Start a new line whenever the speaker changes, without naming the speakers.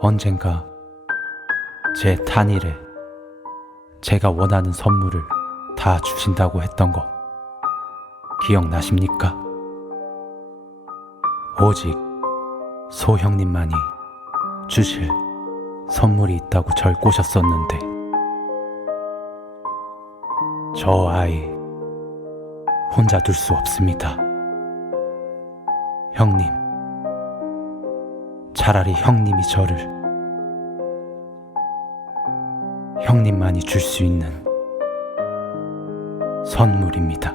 언젠가 제 탄일에 제가 원하는 선물을 다 주신다고 했던 거 기억나십니까? 오직 소형님만이 주실 선물이 있다고 절 꼬셨었는데 저 아이 혼자 둘 수 없습니다. 형님, 차라리 형님이 저를 형님만이 줄 수 있는 선물입니다.